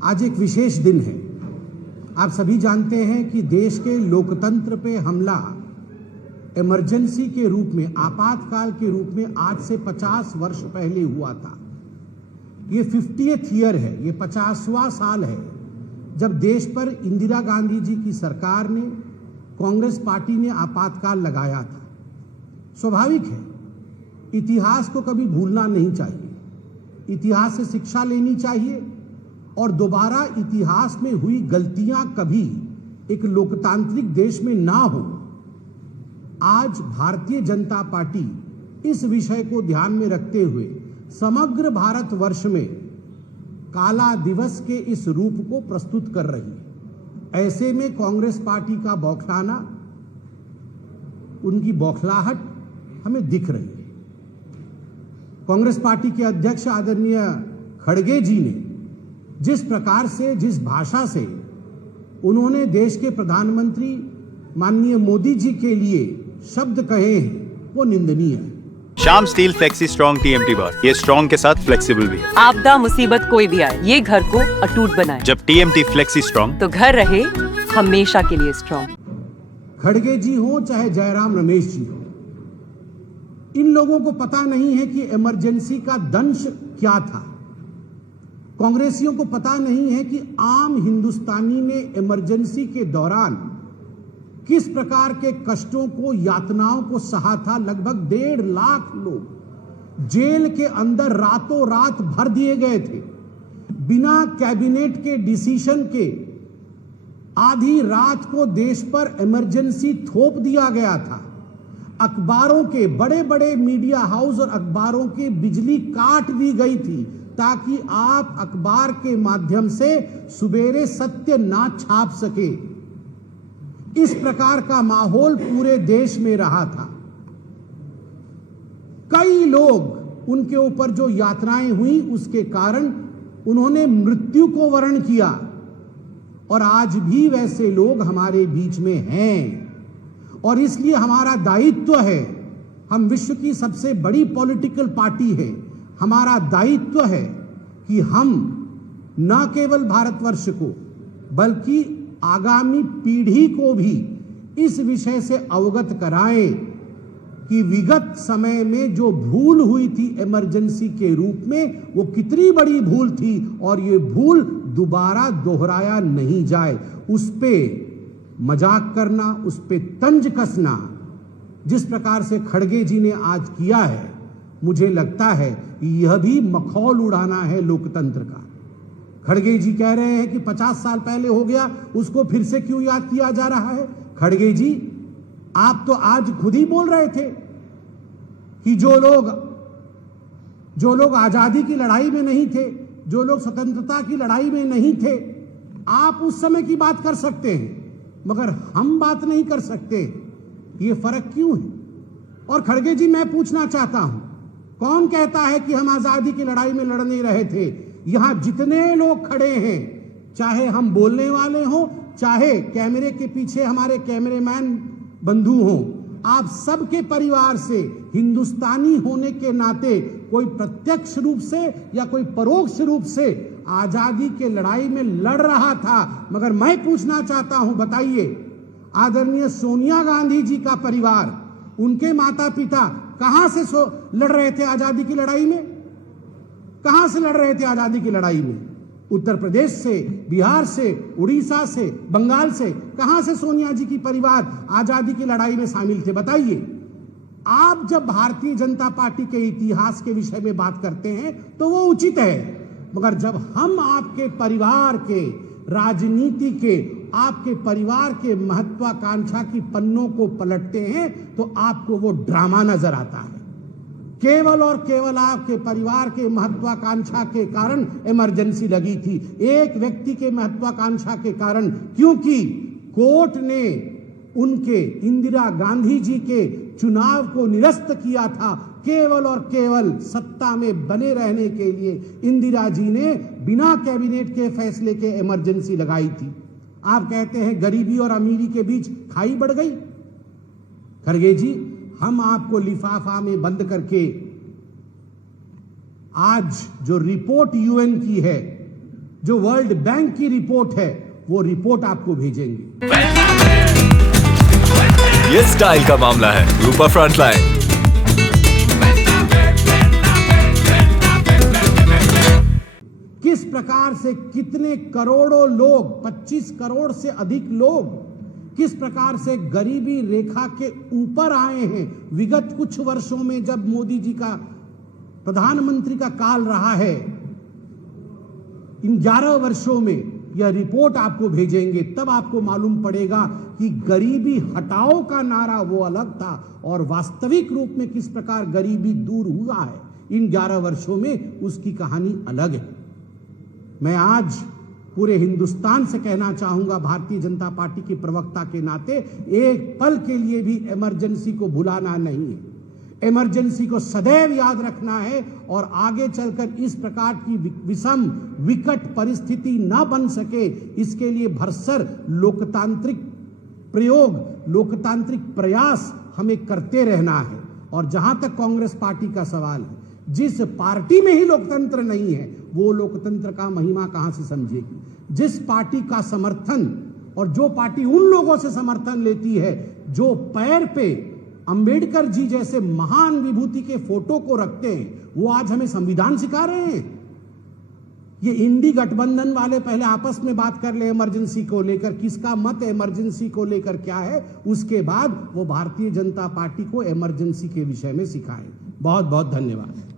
आज एक विशेष दिन है। आप सभी जानते हैं कि देश के लोकतंत्र पे हमला इमरजेंसी के रूप में, आपातकाल के रूप में आज से 50 वर्ष पहले हुआ था। ये 50th ईयर है, ये 50वां साल है जब देश पर इंदिरा गांधी जी की सरकार ने, कांग्रेस पार्टी ने आपातकाल लगाया था। स्वाभाविक है, इतिहास को कभी भूलना नहीं चाहिए, इतिहास से शिक्षा लेनी चाहिए और दोबारा इतिहास में हुई गलतियां कभी एक लोकतांत्रिक देश में ना हो। आज भारतीय जनता पार्टी इस विषय को ध्यान में रखते हुए समग्र भारतवर्ष में काला दिवस के इस रूप को प्रस्तुत कर रही है। ऐसे में कांग्रेस पार्टी का बौखलाना, उनकी बौखलाहट हमें दिख रही है। कांग्रेस पार्टी के अध्यक्ष आदरणीय खड़गे जी ने जिस प्रकार से, जिस भाषा से उन्होंने देश के प्रधानमंत्री माननीय मोदी जी के लिए शब्द कहे हैं, वो निंदनीय है। Shyam steel flexi strong TMT बार, ये स्ट्रॉन्ग के साथ फ्लेक्सिबल भी है। आपदा मुसीबत कोई भी आए, ये घर को अटूट बनाए। जब TMT फ्लेक्सी स्ट्रॉन्ग, तो घर रहे हमेशा के लिए स्ट्रॉन्ग। खड़गे जी हो चाहे जयराम रमेश जी हो, इन लोगों को पता नहीं है कि इमरजेंसी का दंश क्या था। कांग्रेसियों को पता नहीं है कि आम हिंदुस्तानी ने इमरजेंसी के दौरान किस प्रकार के कष्टों को, यातनाओं को सहा था। लगभग 1.5 लाख लोग जेल के अंदर रातों रात भर दिए गए थे। बिना कैबिनेट के डिसीजन के आधी रात को देश पर इमरजेंसी थोप दिया गया था। अखबारों के, बड़े बड़े मीडिया हाउस और अखबारों की बिजली काट दी गई थी ताकि आप अखबार के माध्यम से सुबेरे सत्य ना छाप सके। इस प्रकार का माहौल पूरे देश में रहा था। कई लोग, उनके ऊपर जो यातनाएं हुई उसके कारण उन्होंने मृत्यु को वर्ण किया और आज भी वैसे लोग हमारे बीच में हैं। और इसलिए हमारा दायित्व है, हम विश्व की सबसे बड़ी पॉलिटिकल पार्टी है, हमारा दायित्व है कि हम न केवल भारतवर्ष को बल्कि आगामी पीढ़ी को भी इस विषय से अवगत कराएं कि विगत समय में जो भूल हुई थी इमरजेंसी के रूप में, वो कितनी बड़ी भूल थी और ये भूल दोबारा दोहराया नहीं जाए। उस पे मजाक करना, उस पे तंज कसना, जिस प्रकार से खड़गे जी ने आज किया है, मुझे लगता है यह भी मखौल उड़ाना है लोकतंत्र का। खड़गे जी कह रहे हैं कि 50 साल पहले हो गया, उसको फिर से क्यों याद किया जा रहा है। खड़गे जी, आप तो आज खुद ही बोल रहे थे कि जो लोग आजादी की लड़ाई में नहीं थे, जो लोग स्वतंत्रता की लड़ाई में नहीं थे, आप उस समय की बात कर सकते हैं मगर हम बात नहीं कर सकते। ये फर्क क्यों है? और खड़गे जी, मैं पूछना चाहता हूं, कौन कहता है कि हम आजादी की लड़ाई में लड़ नहीं रहे थे? यहां जितने लोग खड़े हैं, चाहे हम बोलने वाले हों, चाहे कैमरे के पीछे हमारे कैमरेमैन बंधु हों, आप सबके परिवार से हिंदुस्तानी होने के नाते कोई प्रत्यक्ष रूप से या कोई परोक्ष रूप से आजादी के लड़ाई में लड़ रहा था। मगर मैं पूछना चाहता हूं, बताइए, आदरणीय सोनिया गांधी जी का परिवार, उनके माता पिता कहां से लड़ रहे थे आजादी की लड़ाई में? कहां से लड़ रहे थे आजादी की लड़ाई में? उत्तर प्रदेश से, बिहार से, उड़ीसा से, बंगाल से, कहां से सोनिया जी की परिवार आजादी की लड़ाई में शामिल थे? बताइए। आप जब भारतीय जनता पार्टी के इतिहास के विषय में बात करते हैं तो वो उचित है, मगर जब हम आपके परिवार के, राजनीति के, आपके परिवार के महत्वाकांक्षा की पन्नों को पलटते हैं तो आपको वो ड्रामा नजर आता है। केवल और केवल आपके परिवार के महत्वाकांक्षा के कारण इमरजेंसी लगी थी, एक व्यक्ति के महत्वाकांक्षा के कारण, क्योंकि कोर्ट ने उनके, इंदिरा गांधी जी के चुनाव को निरस्त किया था। केवल और केवल सत्ता में बने रहने के लिए इंदिरा जी ने बिना कैबिनेट के फैसले के इमरजेंसी लगाई थी। आप कहते हैं गरीबी और अमीरी के बीच खाई बढ़ गई। खड़गे जी, हम आपको लिफाफा में बंद करके आज जो रिपोर्ट यूएन की है, जो वर्ल्ड बैंक की रिपोर्ट है वो रिपोर्ट आपको भेजेंगे। ये स्टाइल का मामला है। रूपा फ्रंटलाइन। किस प्रकार से कितने करोड़ों लोग, 25 करोड़ से अधिक लोग किस प्रकार से गरीबी रेखा के ऊपर आए हैं विगत कुछ वर्षों में, जब मोदी जी का प्रधानमंत्री का काल रहा है। इन 11 वर्षों में यह रिपोर्ट आपको भेजेंगे, तब आपको मालूम पड़ेगा कि गरीबी हटाओ का नारा वो अलग था और वास्तविक रूप में किस प्रकार गरीबी दूर हुआ है इन 11 वर्षों में, उसकी कहानी अलग है। मैं आज पूरे हिंदुस्तान से कहना चाहूंगा, भारतीय जनता पार्टी के प्रवक्ता के नाते, एक पल के लिए भी इमरजेंसी को भुलाना नहीं है। इमरजेंसी को सदैव याद रखना है और आगे चलकर इस प्रकार की विषम विकट परिस्थिति न बन सके, इसके लिए भरसर लोकतांत्रिक प्रयोग, लोकतांत्रिक प्रयास हमें करते रहना है। और जहां तक कांग्रेस पार्टी का सवाल है, जिस पार्टी में ही लोकतंत्र नहीं है वो लोकतंत्र का महिमा कहां से समझेगी। जिस पार्टी का समर्थन, और जो पार्टी उन लोगों से समर्थन लेती है जो पैर पे अंबेडकर जी जैसे महान विभूति के फोटो को रखते हैं, वो आज हमें संविधान सिखा रहे हैं। ये इंडी गठबंधन वाले पहले आपस में बात कर ले इमरजेंसी को लेकर, किसका मत इमरजेंसी को लेकर क्या है, उसके बाद वो भारतीय जनता पार्टी को इमरजेंसी के विषय में सिखाएं। बहुत बहुत धन्यवाद।